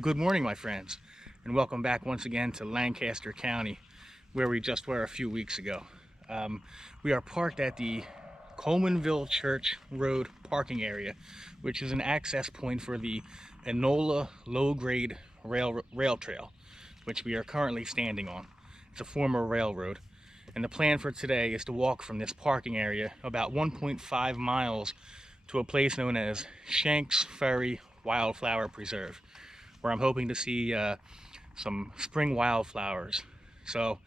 Well, good morning, my friends, and welcome back once again to Lancaster County, where we just were a few weeks ago. We are parked at the Colemanville Church Road parking area, which is an access point for the Enola low-grade rail trail, which we are currently standing on. It's a former railroad, and the plan for today is to walk from this parking area about 1.5 miles to a place known as Shenks Ferry Wildflower Preserve, where I'm hoping to see some spring wildflowers. So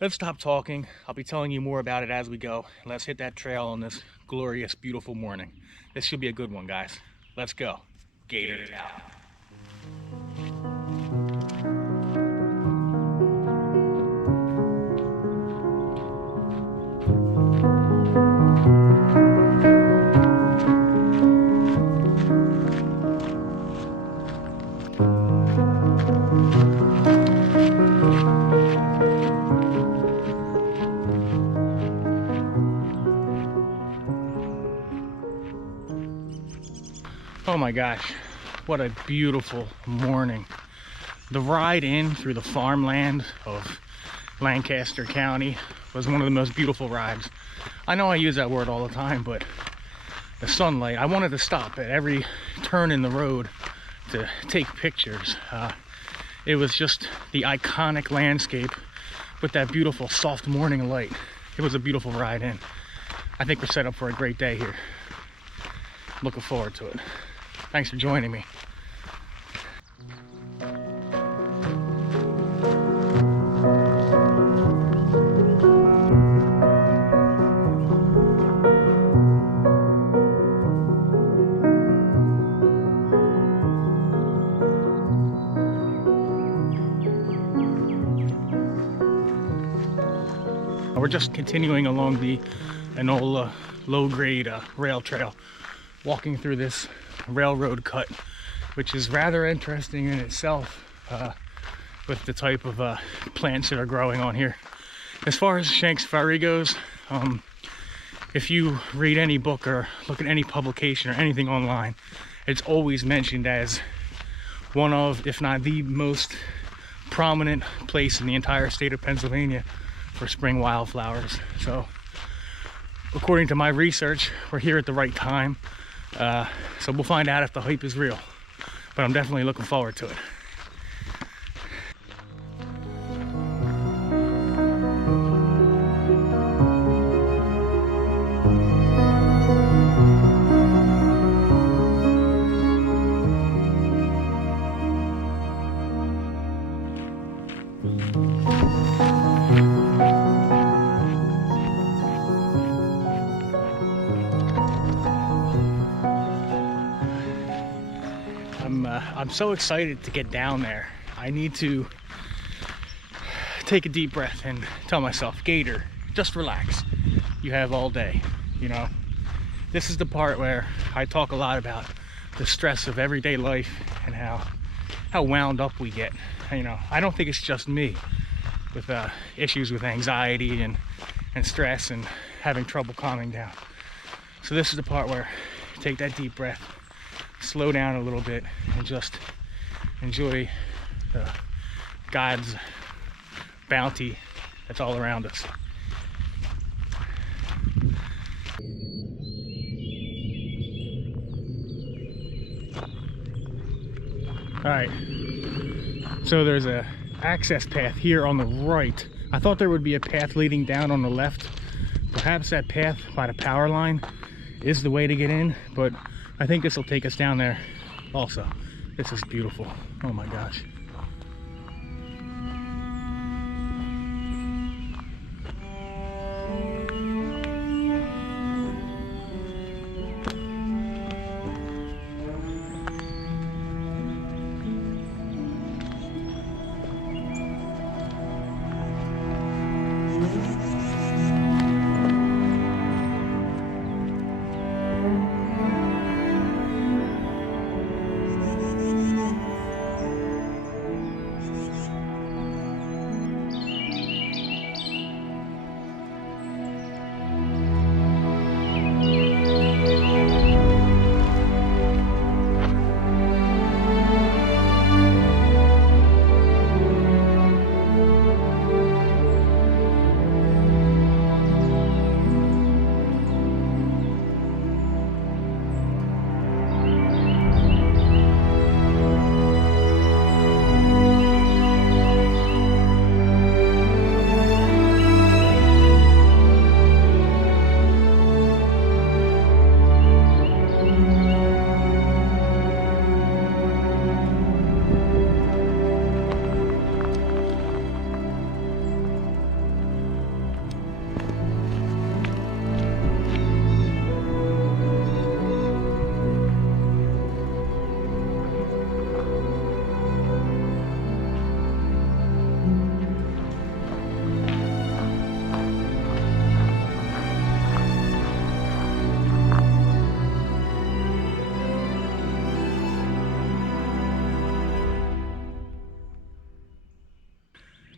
let's stop talking. I'll be telling you more about it as we go. Let's hit that trail on this glorious, beautiful morning. This should be a good one, guys. Let's go. Gator Town. Oh my gosh, what a beautiful morning. The ride in through the farmland of Lancaster County was one of the most beautiful rides. I know I use that word all the time, but the sunlight, I wanted to stop at every turn in the road to take pictures. It was just the iconic landscape with that beautiful soft morning light. It was a beautiful ride in. I think we're set up for a great day here. Looking forward to it. Thanks for joining me. We're just continuing along the Enola low-grade rail trail, walking through this railroad cut, which is rather interesting in itself with the type of plants that are growing on here. As far as Shenks Ferry goes, if you read any book or look at any publication or anything online, it's always mentioned as one of, if not the most prominent place in the entire state of Pennsylvania for spring wildflowers. So according to my research, we're here at the right time. So we'll find out if the hype is real, but I'm definitely looking forward to it. I'm so excited to get down there. I need to take a deep breath and tell myself, Gator, just relax. You have all day, you know. This is the part where I talk a lot about the stress of everyday life and how wound up we get. You know, I don't think it's just me with issues with anxiety and stress and having trouble calming down. So this is the part where you take that deep breath, slow down a little bit, and just enjoy God's bounty that's all around us. All right, so there's a access path here on the right. I thought there would be a path leading down on the left. Perhaps that path by the power line is the way to get in, but I think this will take us down there also. This is beautiful. Oh my gosh.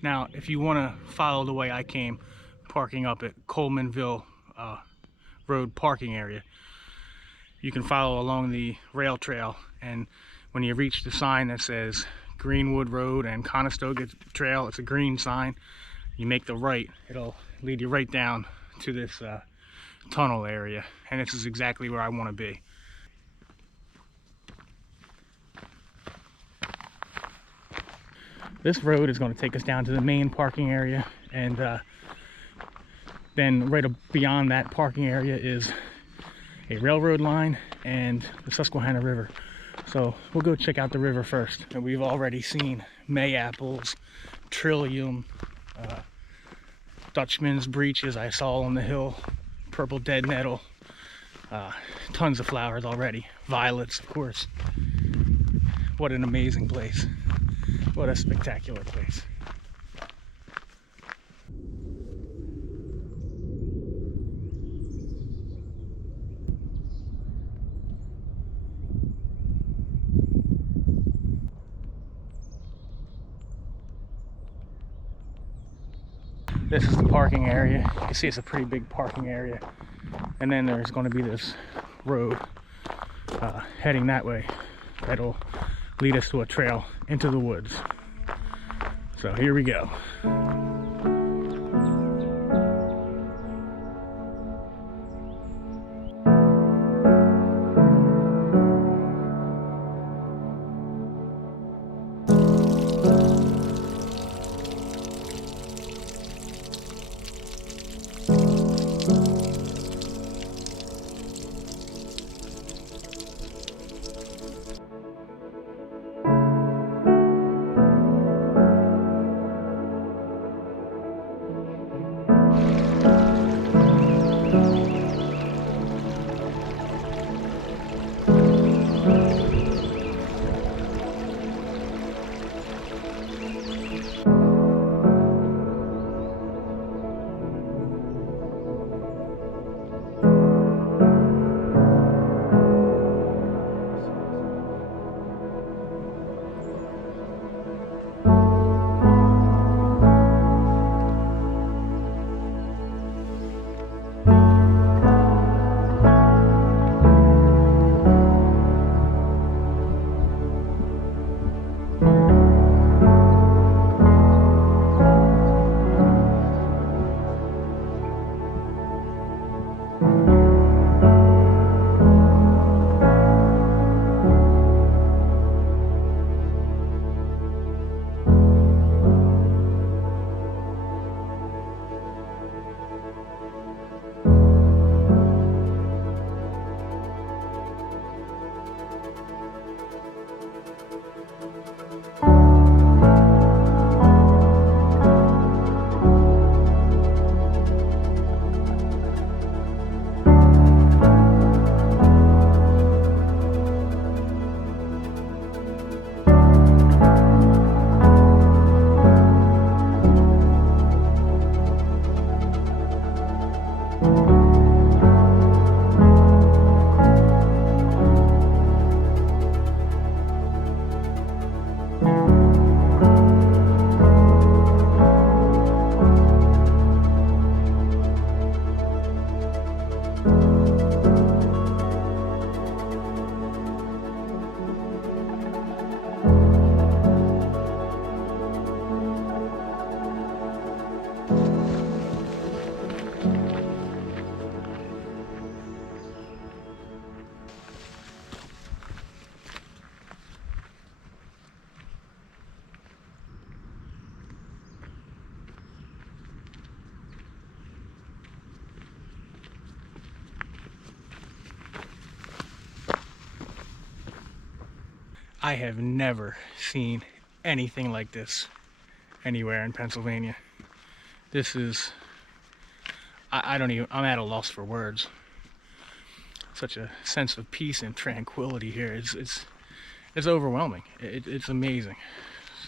Now, if you want to follow the way I came, parking up at Colemanville Road parking area, you can follow along the rail trail, and when you reach the sign that says Greenwood Road and Conestoga Trail, it's a green sign, you make the right, it'll lead you right down to this tunnel area, and this is exactly where I want to be. This road is going to take us down to the main parking area, and then right beyond that parking area is a railroad line and the Susquehanna River. So we'll go check out the river first. And we've already seen May apples, trillium, Dutchman's breeches I saw on the hill, purple dead nettle, tons of flowers already, violets of course. What an amazing place. What a spectacular place. This is the parking area. You can see it's a pretty big parking area. And then there's going to be this road heading that way. That'll lead us to a trail into the woods. So here we go. I have never seen anything like this anywhere in Pennsylvania. This is, I don't even, I'm at a loss for words. Such a sense of peace and tranquility here. It's overwhelming. It's amazing.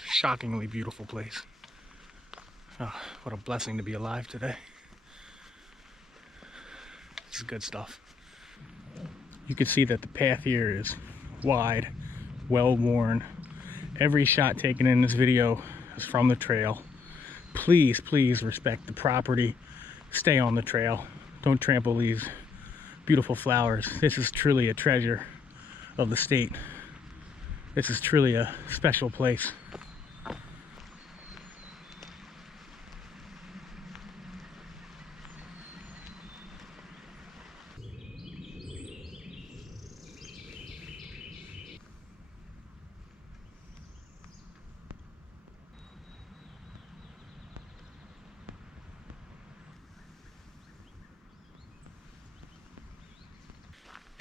Shockingly beautiful place. Oh, what a blessing to be alive today. This is good stuff. You can see that the path here is wide, well worn. Every shot taken in this video is from the trail. please, please respect the property. Stay on the trail. Don't trample these beautiful flowers. This is truly a treasure of the state. This is truly a special place.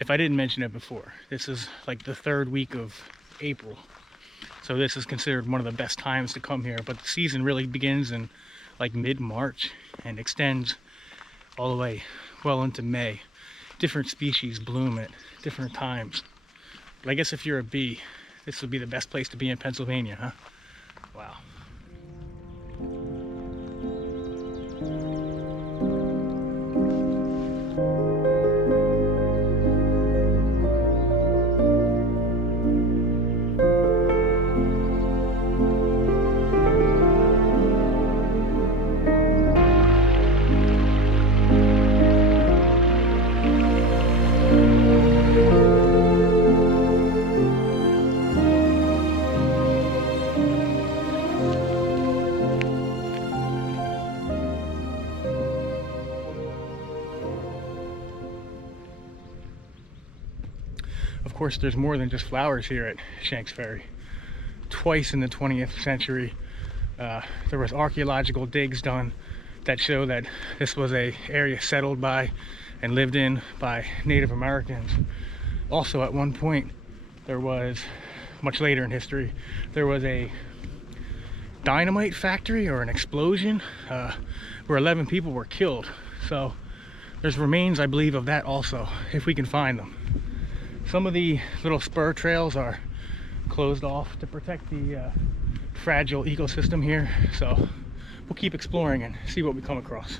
If I didn't mention it before, this is like the third week of April. So this is considered one of the best times to come here, but the season really begins in like mid-March and extends all the way well into May. Different species bloom at different times. But I guess if you're a bee, this would be the best place to be in Pennsylvania, huh? Wow. Of course, there's more than just flowers here at Shenks Ferry. Twice in the 20th century, there was archaeological digs done that show that this was an area settled by and lived in by Native Americans. Also, at one point, there was, much later in history, there was a dynamite factory or an explosion where 11 people were killed. So there's remains, I believe, of that also, if we can find them. Some of the little spur trails are closed off to protect the fragile ecosystem here, so we'll keep exploring and see what we come across.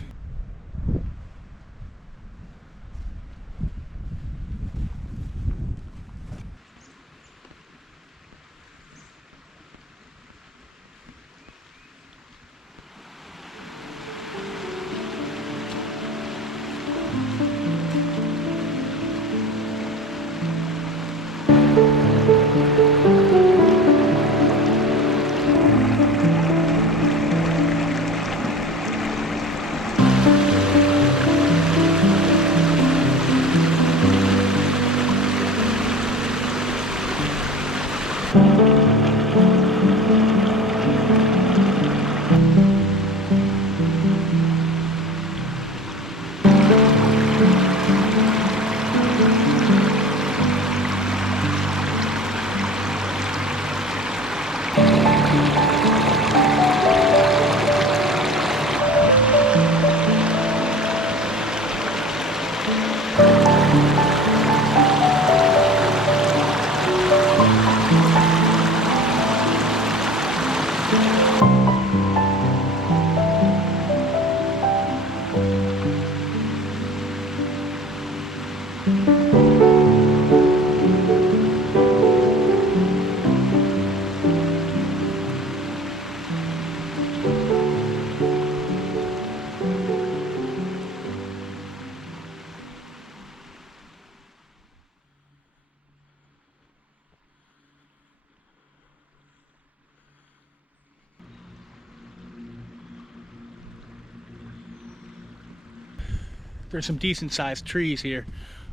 There's some decent sized trees here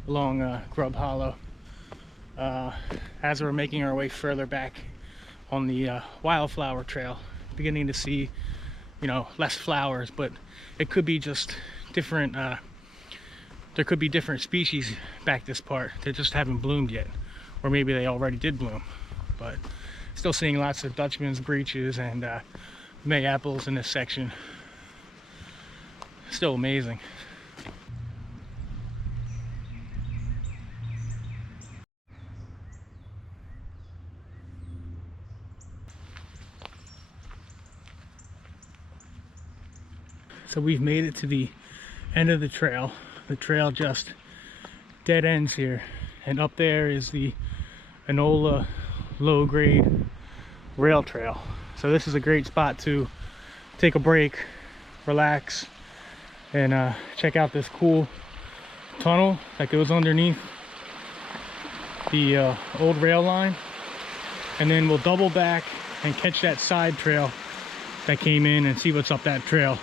along Grub Hollow. As we're making our way further back on the wildflower trail, beginning to see, you know, less flowers, but it could be just different. There could be different species back this part that just haven't bloomed yet, or maybe they already did bloom. But still seeing lots of Dutchman's breeches and May apples in this section. Still amazing. So we've made it to the end of the trail. The trail just dead ends here, and up there is the Enola low-grade rail trail. So this is a great spot to take a break, relax, and check out this cool tunnel that goes underneath the old rail line. And then we'll double back and catch that side trail that came in and see what's up that trail.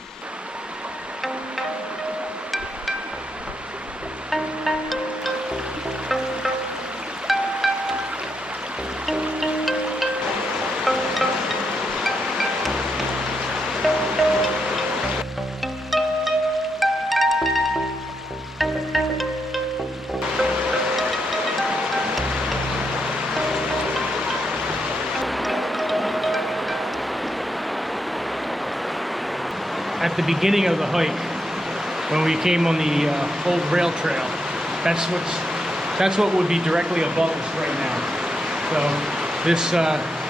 At the beginning of the hike, when we came on the old rail trail, that's what would be directly above us right now. So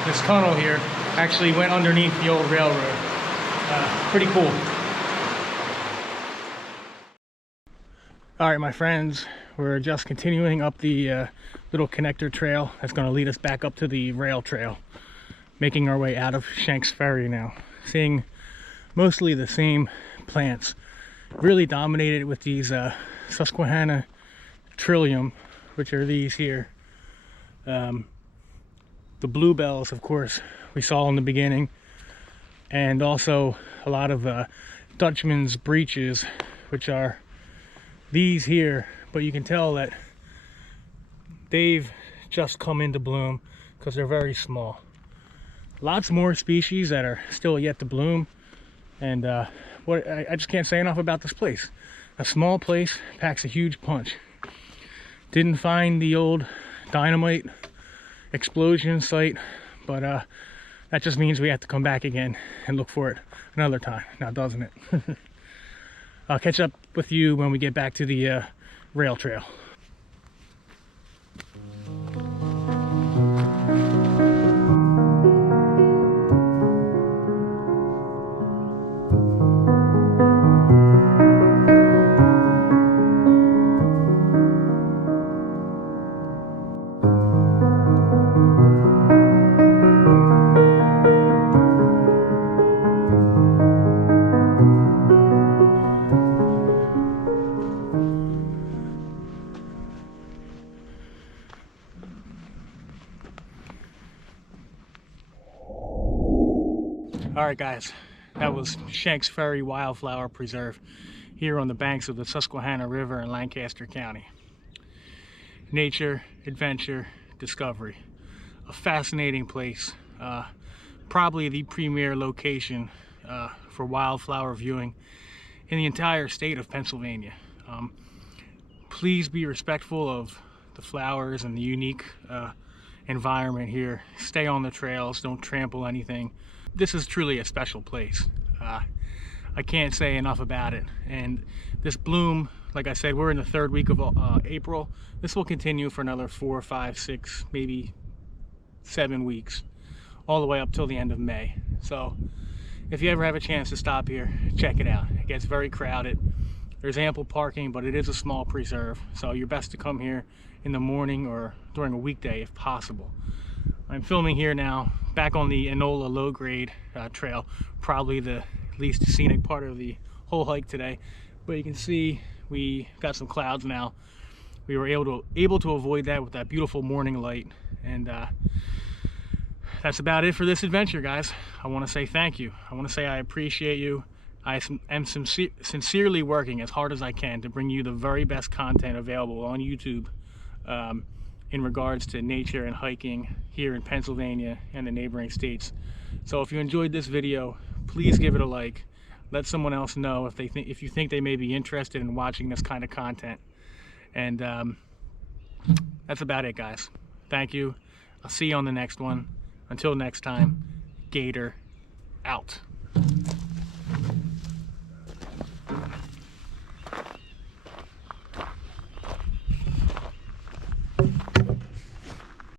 this tunnel here actually went underneath the old railroad. Pretty cool. All right, my friends, we're just continuing up the little connector trail that's going to lead us back up to the rail trail, making our way out of Shenks Ferry now, seeing mostly the same plants, really dominated with these Susquehanna trillium, which are these here. The bluebells, of course, we saw in the beginning, and also a lot of Dutchman's breeches, which are these here, but you can tell that they've just come into bloom because they're very small. Lots more species that are still yet to bloom. And I just can't say enough about this place. A small place packs a huge punch. Didn't find the old dynamite explosion site, but that just means we have to come back again and look for it another time, now doesn't it? I'll catch up with you when we get back to the rail trail. Alright guys, that was Shenks Ferry Wildflower Preserve here on the banks of the Susquehanna River in Lancaster County. Nature, adventure, discovery. A fascinating place. Probably the premier location for wildflower viewing in the entire state of Pennsylvania. Please be respectful of the flowers and the unique environment here. Stay on the trails, don't trample anything. This is truly a special place. I can't say enough about it. And this bloom, like I said, we're in the third week of April. This will continue for another 4, 5, 6, maybe 7 weeks, all the way up till the end of May. So if you ever have a chance to stop here, check it out. It gets very crowded. There's ample parking, but it is a small preserve, so you're best to come here in the morning or during a weekday if possible. I'm filming here now, back on the Enola low-grade trail, probably the least scenic part of the whole hike today. But you can see we got some clouds now. We were able to avoid that with that beautiful morning light, and that's about it for this adventure, guys. I want to say thank you. I want to say I appreciate you. I am sincerely working as hard as I can to bring you the very best content available on YouTube in regards to nature and hiking here in Pennsylvania and the neighboring states. So if you enjoyed this video, please give it a like. Let someone else know if you think they may be interested in watching this kind of content. And that's about it, guys. Thank you. I'll see you on the next one. Until next time, Gator out.